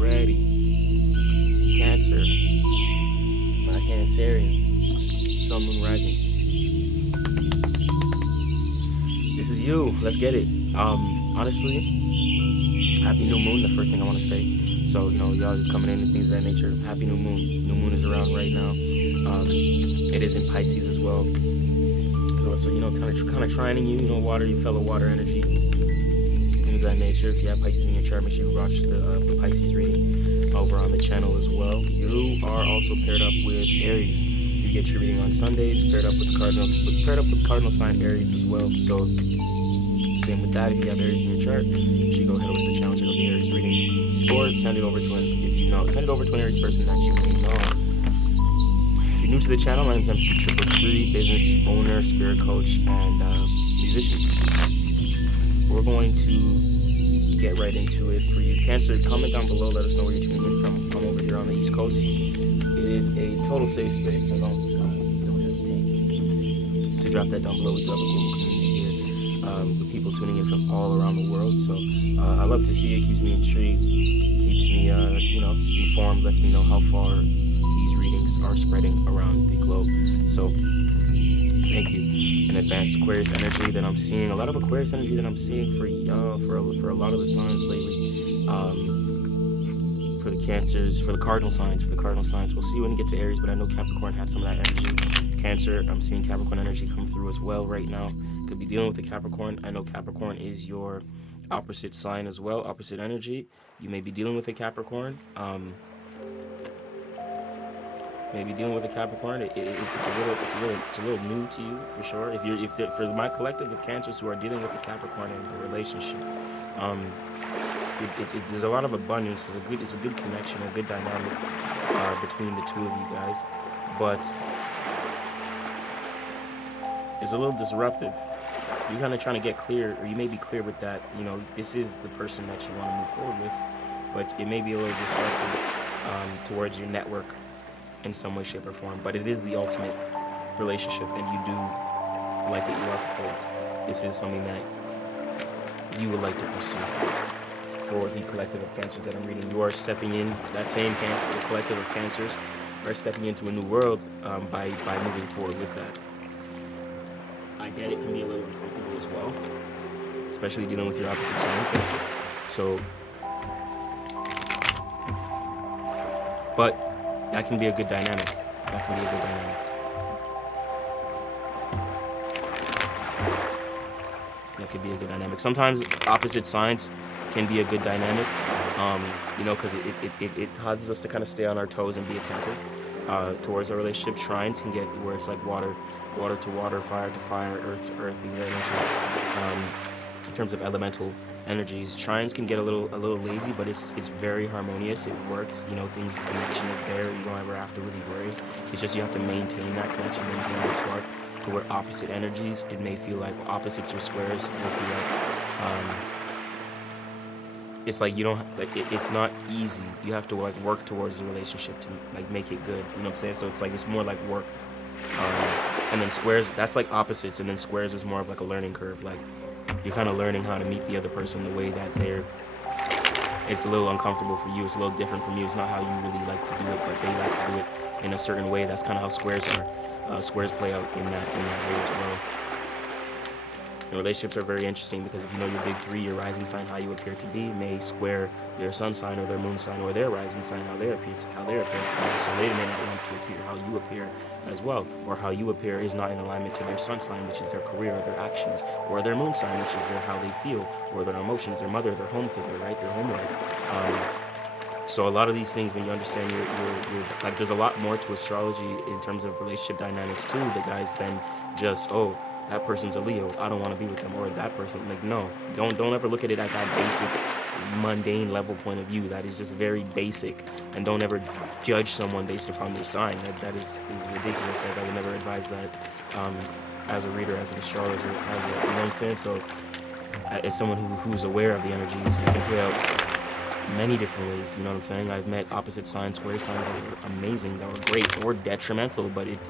ready. Cancer. My Cancerians. Sun, moon, rising. This is you. Let's get it. Honestly, happy new moon. The first thing I want to say. So y'all just coming in and things of that nature. Happy new moon. New moon is around right now. It is in Pisces as well. So kind of trining you. Water, you fellow water energy. Things of that nature. If you have Pisces in your chart, make sure you watch the Pisces reading over on the channel as well. You are also paired up with Aries. You get your reading on Sundays, paired up with cardinal sign Aries as well. So same with that. If you have Aries in your chart, you should go ahead over to the channel, check out the Aries reading, or send it over to an Aries person that you may know. If you're new to the channel, my name is MC CHOQ, business owner, spirit coach, and musician. We're going to get right into it for you. Cancer, comment down below, let us know where you're tuning in from. I'm over here on the East Coast. It is a total safe space, so don't hesitate to drop that down below. We do have a global community here with people tuning in from all around the world. So I love to see it. Keeps me intrigued, keeps me informed, lets me know how far these readings are spreading around the globe. So thank you in advance. Aquarius energy that I'm seeing, a lot of Aquarius energy that I'm seeing for y'all, for a lot of the signs lately. For the Cancers, for the cardinal signs. We'll see when you get to Aries, but I know Capricorn has some of that energy. Cancer, I'm seeing Capricorn energy come through as well right now. Could be dealing with a Capricorn. I know Capricorn is your opposite sign as well, opposite energy. You may be dealing with a Capricorn. Maybe dealing with a Capricorn, it's a little new to you for sure. For my collective of Cancers who are dealing with a Capricorn in a relationship, there's a lot of abundance. It's a good connection, a good dynamic between the two of you guys, but it's a little disruptive. You're kind of trying to get clear, or you may be clear with that. This is the person that you want to move forward with, but it may be a little disruptive towards your network in some way, shape, or form. But it is the ultimate relationship, and you do like it. You are fulfilled. This is something that you would like to pursue. For the collective of Cancers that I'm reading, you are stepping in, that same Cancer, the collective of Cancers, are stepping into a new world by moving forward with that. I get it can be a little uncomfortable as well, especially dealing with your opposite sign, Cancer. So, but that can be a good dynamic. That could be a good dynamic. Sometimes opposite signs can be a good dynamic, because it causes us to kind of stay on our toes and be attentive towards our relationship. Shrines can get where it's like water to water, fire to fire, earth to earth, things like that. In terms of elemental energies, shrines can get a little lazy, but it's very harmonious. It works. Things, connection is there. You don't ever have to really worry. It's just you have to maintain that connection, maintain that spark. To where opposite energies, it may feel like opposites or squares will feel like. It's like you don't it's not easy. You have to work towards the relationship to make it good. You know what I'm saying? So it's more like work. And then squares, that's like opposites, and then squares is more of like a learning curve. Like you're kind of learning how to meet the other person the way that it's a little uncomfortable for you. It's a little different from you. It's not how you really like to do it, but they like to do it in a certain way. That's kind of how squares are. Squares play out in that way as well. And relationships are very interesting because if you know your big three, your rising sign, how you appear to be, may square their sun sign or their moon sign or their rising sign, how they appear to be. So they may not want to appear how you appear as well, or how you appear is not in alignment to their sun sign, which is their career or their actions, or their moon sign, which is how they feel, or their emotions, their mother, their home figure, right, their home life. So a lot of these things, when you understand your there's a lot more to astrology in terms of relationship dynamics too, the guys, than just, that person's a Leo, I don't want to be with them, or that person, no, don't ever look at it at that basic, mundane level point of view. That is just very basic, and don't ever judge someone based upon their sign. That is ridiculous, guys. I would never advise that as a reader, as an astrologer, you know what I'm saying? So, as someone who's aware of the energies, you can play out many different ways, you know what I'm saying? I've met opposite signs, square signs that were amazing, that were great, or detrimental, but it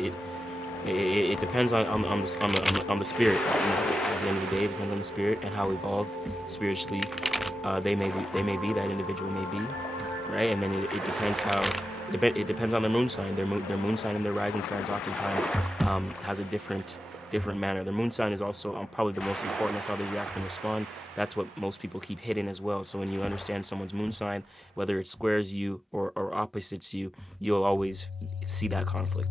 depends on the spirit. At the end of the day, it depends on the spirit and how evolved spiritually they may be, that individual may be. right? And then it depends how it depends on their moon sign. Their moon sign and their rising signs oftentimes has a different manner. Their moon sign is also probably the most important. That's how they react and respond. That's what most people keep hidden as well. So when you understand someone's moon sign, whether it squares you or opposites you, you'll always see that conflict.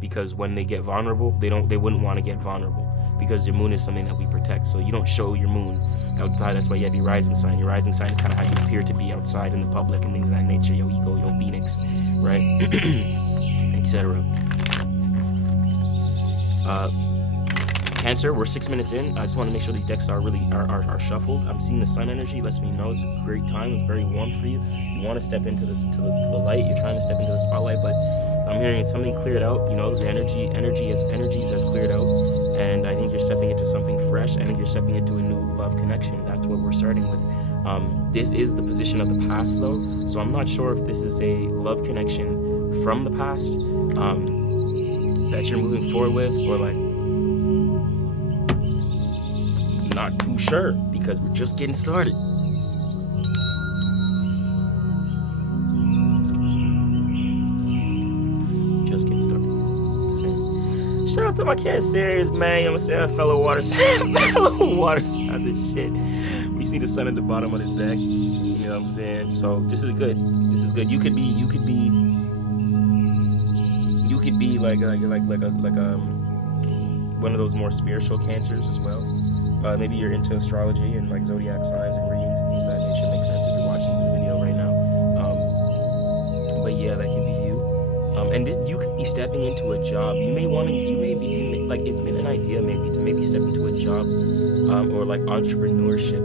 Because when they get vulnerable, they wouldn't want to get vulnerable, because your moon is something that we protect. So you don't show your moon outside. That's why you have your rising sign. Your rising sign is kind of how you appear to be outside in the public and things of that nature. Your ego, your Phoenix, right, etc. Cancer, we're 6 minutes in. I just want to make sure these decks are really are shuffled. I'm seeing the sun energy. Lets me know it's a great time. It's very warm for you. You want to step into this to the light. You're trying to step into the spotlight, but I'm hearing something cleared out. You know, the energies has cleared out, and I think you're stepping into something fresh. I think you're stepping into a new love connection. That's what we're starting with. This is the position of the past, though, so I'm not sure if this is a love connection from the past that you're moving forward with, or like, not too sure, because we're just getting started. Just getting started. Shout out to my Cancers, man. You know what I'm saying? Fellow water signs and shit. We see the sun at the bottom of the deck. You know what I'm saying? So this is good. This is good. You could be like one of those more spiritual Cancers as well. Maybe you're into astrology and like zodiac signs and readings and things of that nature. Makes sense if you're watching this video right now. But yeah, that can be you. And you could be stepping into a job. You may be like, it's been an idea maybe to step into a job or like entrepreneurship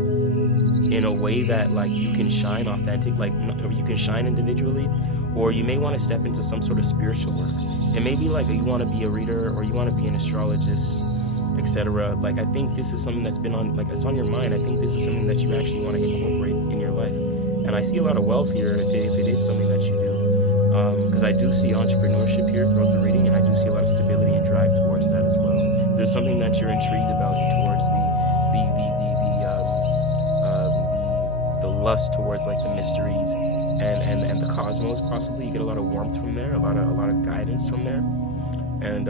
in a way that like you can shine authentic, like, or you can shine individually, or you may want to step into some sort of spiritual work. It may be like you want to be a reader, or you want to be an astrologist, etc. Like, I think this is something that's been on, like, it's on your mind. I think this is something that you actually want to incorporate in your life. And I see a lot of wealth here if it is something that you do. Because I do see entrepreneurship here throughout the reading, and I do see a lot of stability and drive towards that as well. There's something that you're intrigued about towards the lust towards like the mysteries and the cosmos. Possibly you get a lot of warmth from there, a lot of guidance from there, and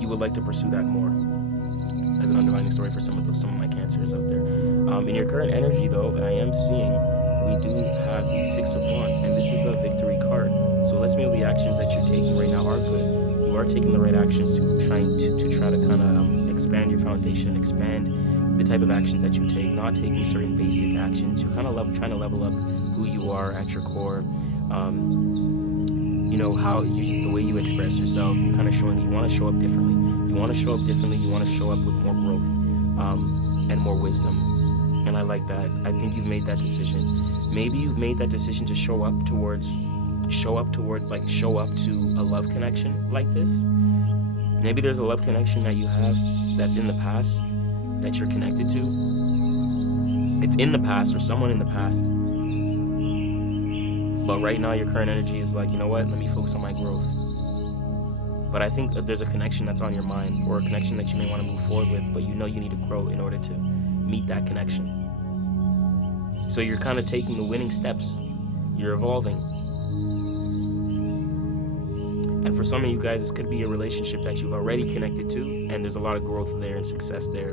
you would like to pursue that more as an undividing story for some of my Cancers out there. In your current energy, though, I am seeing we do have the Six of Wands, and this is a victory card. So let's know the actions that you're taking right now are good. You are taking the right actions to try to kind of expand your foundation, expand the type of actions that you take. Not taking certain basic actions. You're kind of trying to level up who you are at your core. You know, the way you express yourself. You're kind of showing you want to show up differently. You want to show up differently. You want to show up with more growth and more wisdom. And I like that. I think you've made that decision. Maybe you've made that decision to show up to a love connection like this. Maybe there's a love connection that you have that's in the past that you're connected to. It's in the past, or someone in the past. But right now your current energy is like, you know what, let me focus on my growth. But I think there's a connection that's on your mind, or a connection that you may want to move forward with, but you know you need to grow in order to meet that connection. So you're kind of taking the winning steps. You're evolving. And for some of you guys, this could be a relationship that you've already connected to, and there's a lot of growth there and success there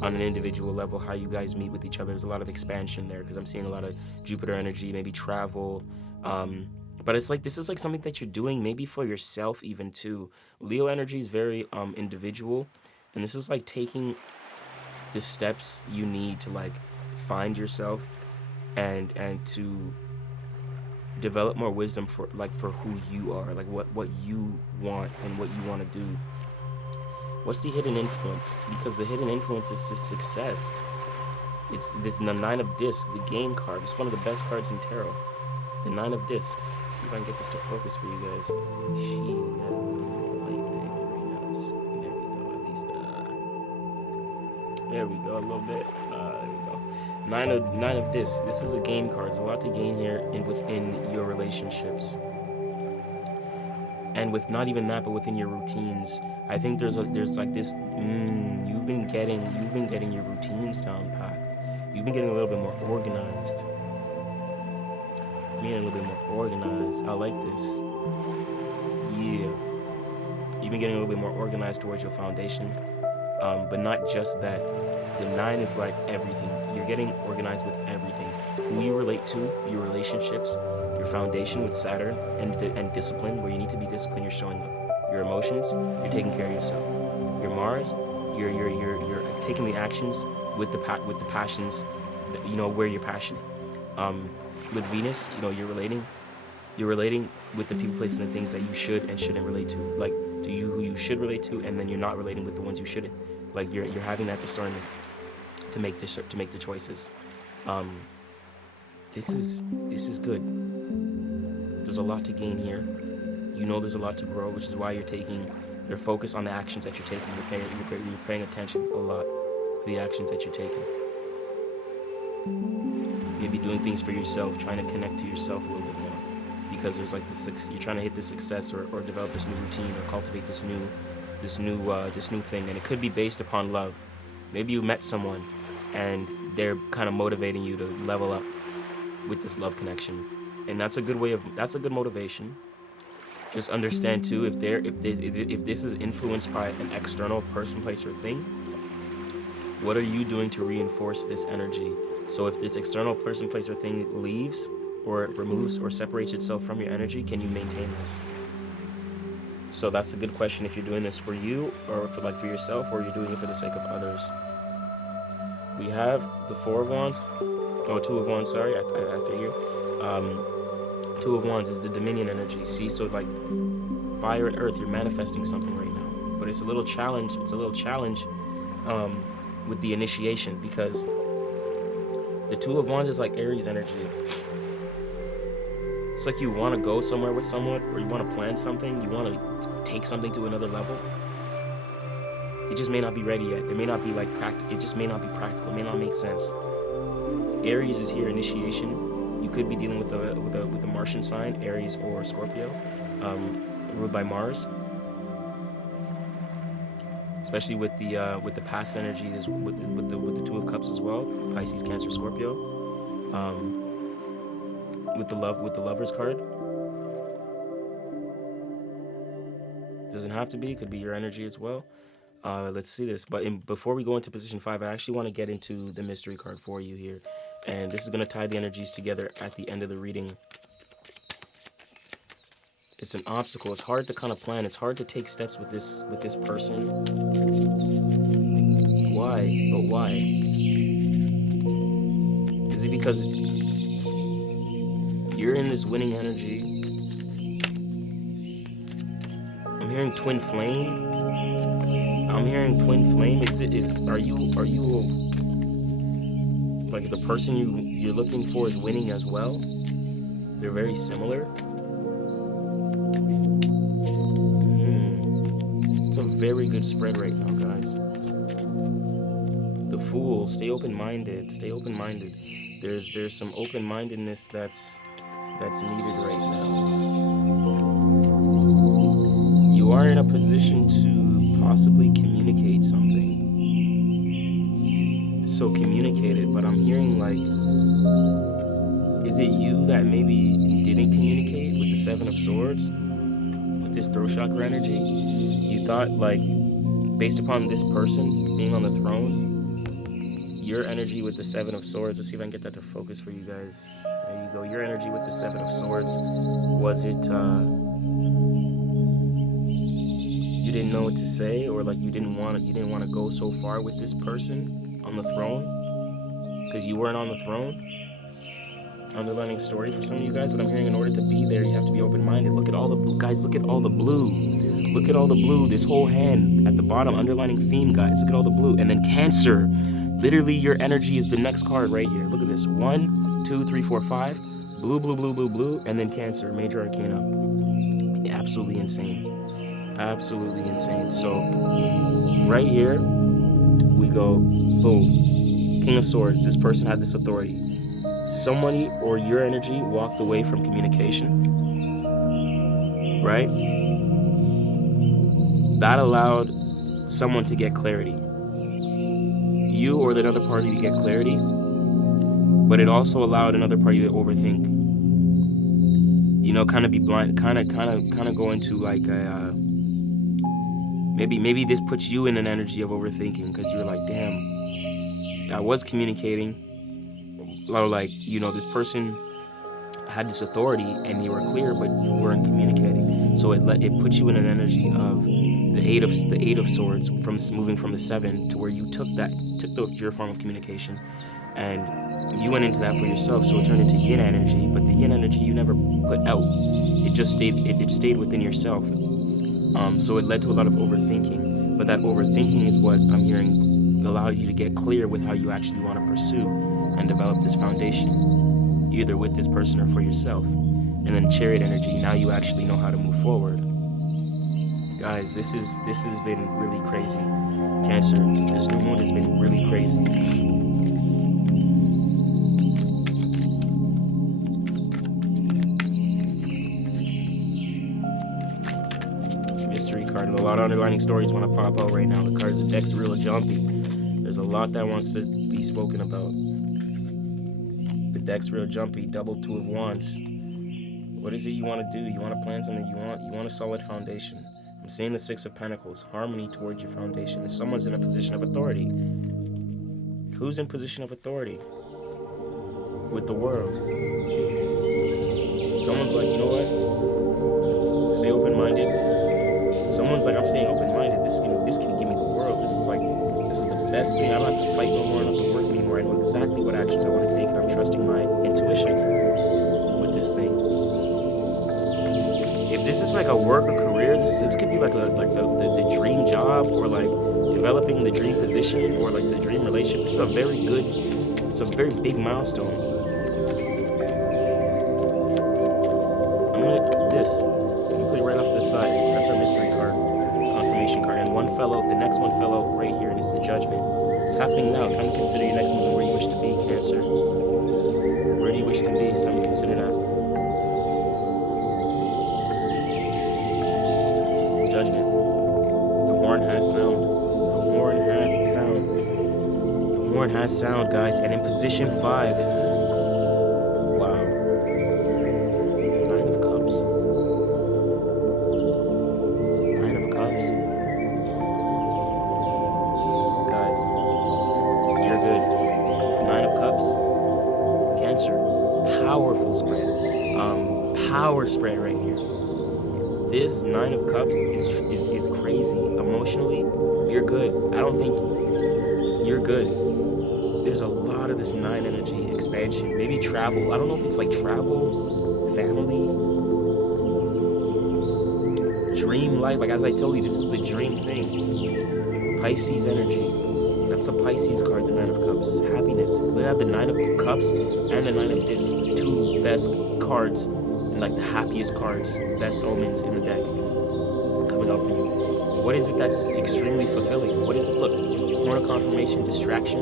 on an individual level. How you guys meet with each other, there's a lot of expansion there, because I'm seeing a lot of Jupiter energy, maybe travel. But it's like, this is like something that you're doing maybe for yourself even too. Leo energy is very individual, and this is like taking the steps you need to like find yourself and to develop more wisdom for who you are, like what you want and what you want to do. What's the hidden influence? Because the hidden influence is just success. It's the Nine of Discs, the game card. It's one of the best cards in tarot. The Nine of Discs. See if I can get this to focus for you guys. There we go, a little bit. There we go. Nine of Discs. This is a game card. There's a lot to gain here within your relationships. And with not even that, but within your routines. I think there's like this. You've been getting your routines down packed. You've been getting a little bit more organized. Being a little bit more organized. I like this. Yeah. You've been getting a little bit more organized towards your foundation. But not just that. The 9 is like everything. You're getting organized with everything. Who you relate to, your relationships, your foundation with Saturn, and discipline, where you need to be disciplined, you're showing up. Your emotions, you're taking care of yourself. Your Mars, you're taking the actions with the passions, where you're passionate. With Venus, you're relating with the people, places, and things that you should and shouldn't relate to. Like, to you who you should relate to, and then you're not relating with the ones you shouldn't. Like, you're having that discernment to make the choices. This is good. There's a lot to gain here. There's a lot to grow, which is why you're focused on the actions that you're taking. You're paying attention a lot to the actions that you're taking. Maybe doing things for yourself, trying to connect to yourself a little bit more, because there's like you're trying to hit this success or develop this new routine or cultivate this new thing, and it could be based upon love. Maybe you met someone and they're kind of motivating you to level up with this love connection, and that's a good motivation. Just understand too, if this is influenced by an external person, place, or thing, what are you doing to reinforce this energy? So if this external person, place, or thing leaves or removes or separates itself from your energy, can you maintain this? So that's a good question if you're doing this for you or for yourself, or you're doing it for the sake of others. We have the 4 of Wands. Oh, 2 of Wands, sorry, I figured. 2 of Wands is the Dominion energy. See, so like fire and earth, you're manifesting something right now. But it's a little challenge. With the initiation, because the 2 of Wands is like Aries energy. It's like you want to go somewhere with someone, or you want to plan something, you want to take something to another level. It just may not be ready yet. It may not be it just may not be practical. It may not make sense. Aries is here, initiation. You could be dealing with a Martian sign, Aries or Scorpio, ruled by Mars. Especially with the past energy, with the 2 of Cups as well, Pisces, Cancer, Scorpio. With the Lovers card. Doesn't have to be. Could be your energy as well. Let's see this. But before we go into position 5, I actually want to get into the mystery card for you here. And this is going to tie the energies together at the end of the reading. It's an obstacle. It's hard to kind of plan. It's hard to take steps with this person. Why? But why? Is it because you're in this winning energy? I'm hearing twin flame. Are you like the person you're looking for is winning as well? They're very similar. It's a very good spread right now, guys. The Fool. Stay open-minded. There's some open-mindedness that's needed right now. You are in a position to possibly communicate something. So communicate it, but I'm hearing is it you that maybe didn't communicate with the 7 of Swords? With this throat chakra energy? You thought based upon this person being on the throne, your energy with the 7 of Swords, let's see if I can get that to focus for you guys. There you go. Your energy with the 7 of Swords, was it you didn't know what to say, or you didn't want to go so far with this person on the throne because you weren't on the throne? Underlining story for some of you guys, but I'm hearing in order to be there, you have to be open-minded. Look at all the blue, guys. Look at all the blue. Look at all the blue. This whole hand at the bottom, underlining theme, guys. Look at all the blue. And then Cancer. Literally, your energy is the next card right here. Look at this. 1, 2, 3, 4, 5. Blue, blue, blue, blue, blue, and then Cancer. Major Arcana. Absolutely insane. Absolutely insane. So right here we go. Boom. King of Swords. This person had this authority. Somebody or your energy walked away from communication, right? That allowed someone to get clarity. You or the other party to get clarity, but it also allowed another party to overthink. kind of be blind, kind of go into like a, maybe this puts you in an energy of overthinking because you're like, damn, I was communicating, or like, this person had this authority and you were clear, but you weren't communicating. So it puts you in an energy of the eight of swords, from moving from the seven to where you took your form of communication, and you went into that for yourself. So it turned into yin energy, but the yin energy you never put out. It just stayed. It stayed within yourself. So it led to a lot of overthinking. But that overthinking is what I'm hearing allowed you to get clear with how you actually want to pursue and develop this foundation, either with this person or for yourself. And then chariot energy, now you actually know how to move forward. Guys, this has been really crazy. Cancer, this new moon has been really crazy. Mystery card. A lot of underlining stories want to pop out right now. The cards, the deck's real jumpy. There's a lot that wants to be spoken about. The deck's real jumpy. Double two of wands. What is it you want to do? You want to plan something. You want a solid foundation. I'm seeing the Six of Pentacles. Harmony towards your foundation. If someone's in a position of authority. Who's in position of authority? With the world. Someone's like, you know what? Stay open-minded. Someone's like, I'm staying open-minded. This can give me the world. This is the best thing. I don't have to fight no more. I don't have to work anymore. I know exactly what actions I want to take, and I'm trusting my intuition with this thing. If this is like a work or career, this could be like the dream job, or like developing the dream position, or like the dream relationship. It's a very big milestone. I'm gonna put it right off to the side. That's our mystery card, confirmation card, and the next one fell out right here, and it's the Judgment. It's happening now. Time to consider your next move and where you wish to be, Cancer. Where do you wish to be? It's time to consider that. Judgment. The horn has sound. The horn has sound. The horn has sound, guys. And in position 5. Wow. 9 of Cups. 9 of Cups. Guys, you're good. 9 of Cups. Cancer. Powerful spread. Power spread right here. This 9 of Cups is crazy. Emotionally, you're good. I don't think you're good. There's a lot of this 9 energy expansion. Maybe travel. I don't know if it's like travel, family, dream life. Like as I told you, this is the dream thing. Pisces energy. That's a Pisces card, the 9 of Cups. Happiness. We have the 9 of Cups and the 9 of Discs. The two best cards. Like the happiest cards, best omens in the deck coming out for you. What is it that's extremely fulfilling? What is it? Look, Horn of Confirmation, distraction.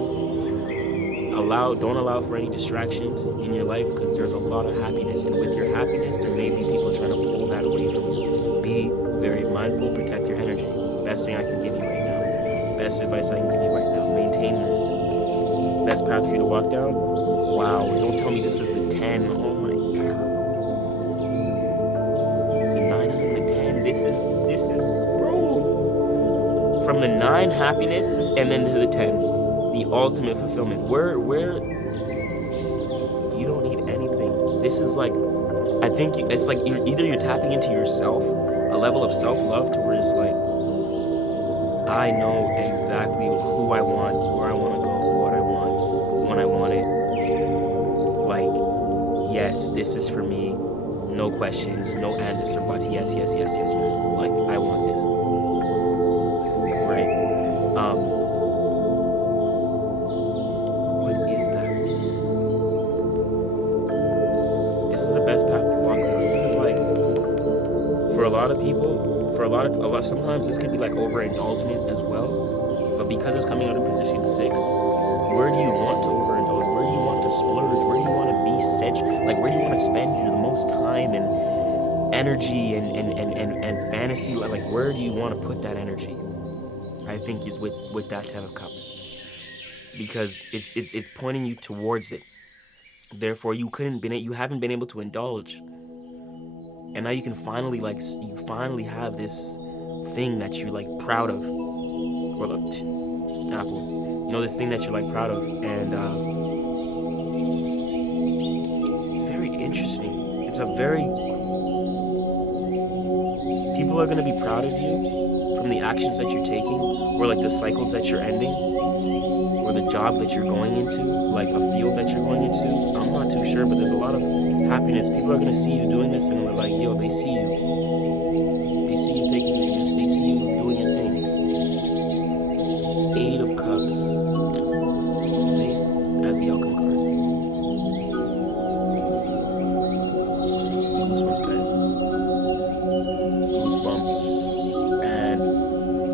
Don't allow for any distractions in your life, because there's a lot of happiness, and with your happiness there may be people trying to pull that away from you. Be very mindful, protect your energy. Best thing I can give you right now. Best advice I can give you right now. Maintain this. Best path for you to walk down. Wow, don't tell me this is the 10. Oh my god. This is, bro. From the 9 happiness and then to the 10, the ultimate fulfillment. Where you don't need anything. This is like, I think it's like you're tapping into yourself, a level of self-love to where it's like, I know exactly who I want, where I want to go, what I want, when I want it. Like, yes, this is for me. No questions, no ands or buts. Yes. Like, I want this. Right? What is that? This is the best path to walk down. This is like, for a lot of people, sometimes this can be like overindulgent as well. But because it's coming out in position 6, where do you want to overindulge? Where do you want to splurge? Where do you want to be central? Like, where do you want to spend the most time and energy and fantasy? Like, where do you want to put that energy? I think is with that 10 of Cups, because it's pointing you towards it. Therefore, you haven't been able to indulge And now you can finally you finally have this thing that you're like proud of, or Apple, this thing that you're like proud of, and it's very interesting. It's a very people are gonna be proud of you from the actions that you're taking, or like the cycles that you're ending, or the job that you're going into, like a field that you're going into. I'm not too sure, but there's a lot of happiness. People are gonna see you doing this, and they're like, yo, they see you. They see you taking it. They see you doing your thing. 8 of Cups. See? That's the outcome card. Goosebumps, guys. Goosebumps. And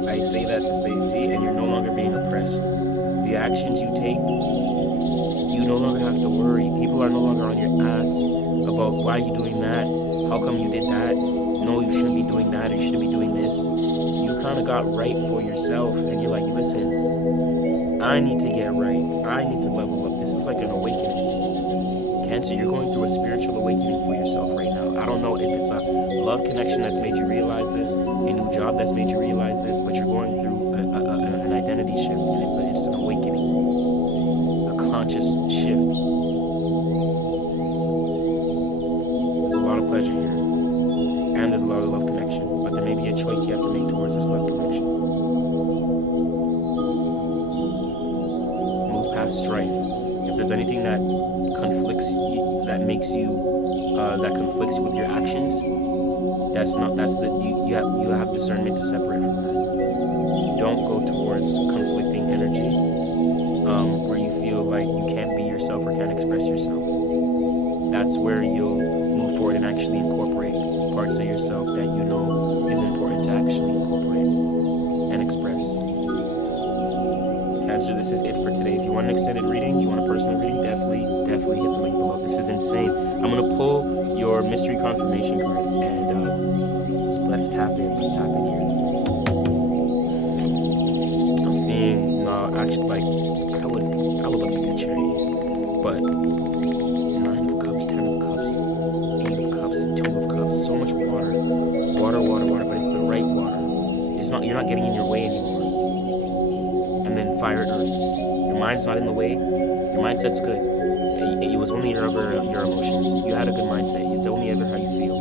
I say that to say, see, and you're no longer being oppressed. The actions you take, you no longer have to worry. People are no longer on your ass about why are you doing that? How come you did that? No, you shouldn't be doing that, or you shouldn't be doing this. You kind of got right for yourself, and you're like, listen, I need to get right. I need to level up. This is like an awakening. Cancer, you're going through a spiritual awakening for yourself right now. I don't know if it's a love connection that's made you realize this, a new job that's made you realize this, but you're going through an identity shift, and it's an awakening, a conscious shift. There's a lot of pleasure here, and there's a lot of love connection, but there may be a choice you have to make towards this love connection. Move past strife. If there's anything that conflicts you, that makes you, that conflicts with your actions, you have discernment to separate from that. Don't go towards conflicting energy, where you feel like you can't be yourself or can't express yourself. That's where you'll move forward and actually incorporate parts of yourself that you know is important to actually incorporate and express. Cancer, this is it for today. If you want an extended reading, you want a personal reading, definitely hit the link below. This is insane. I'm gonna pull your mystery confirmation card, and let's tap in here. I'm seeing, actually, like, I would love to see a cherry here, but 9 of Cups, 10 of Cups, 8 of Cups, 2 of Cups, so much water, but it's the right water. You're not getting in your way anymore. And then Fire, Earth. Your mind's not in the way. Your mindset's good. It was only your emotions. You had a good mindset. It's only ever how you feel.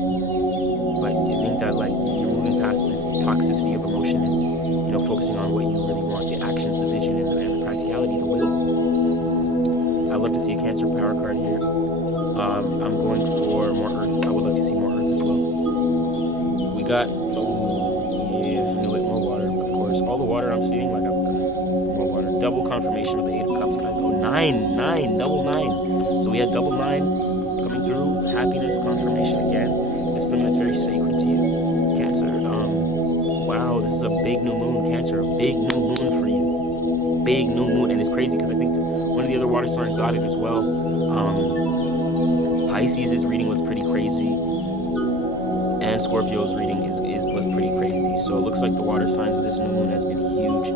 But I think that, like, you're moving past this toxicity of emotion and, focusing on what you really want, the actions, the vision, and the practicality, the will. I'd love to see a Cancer power card here. I'm going for more Earth. I would love to see more Earth as well. We got, more water, of course. All the water I'm seeing, like, more water. Double confirmation of the 8 of Cups, guys. Oh, 9, double 9. So we had double 9 coming through. Happiness confirmation again. This is something that's very sacred to you, Cancer. Wow, this is a big new moon, Cancer. A big new moon for you. Big new moon, and it's crazy because I think one of the other water signs got it as well. Pisces' reading was pretty crazy, and Scorpio's reading was pretty crazy. So it looks like the water signs of this new moon has been huge.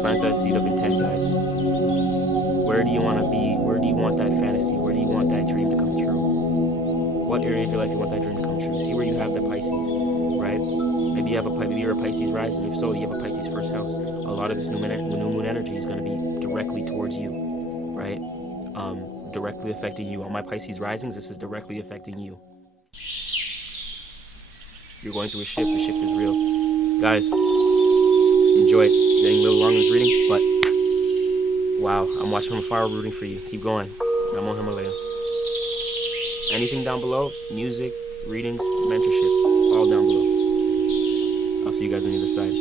Plant that seed of intent, guys. Where do you want to be? Where do you want that fantasy? Where do you want that dream to come true? What area of your life you want that dream to come true? See where you have the Pisces, right? Maybe you're a Pisces rising. If so, you have a Pisces first house. A lot of this new moon energy is going to be directly towards you, right? Directly affecting you. On my Pisces risings, this is directly affecting you. You're going through a shift. The shift is real. Guys, enjoy it. Getting a little long in this reading, but wow, I'm watching from afar, rooting for you. Keep going. I'm on Himalaya. Anything down below, music, readings, mentorship, all down below. I'll see you guys on the other side.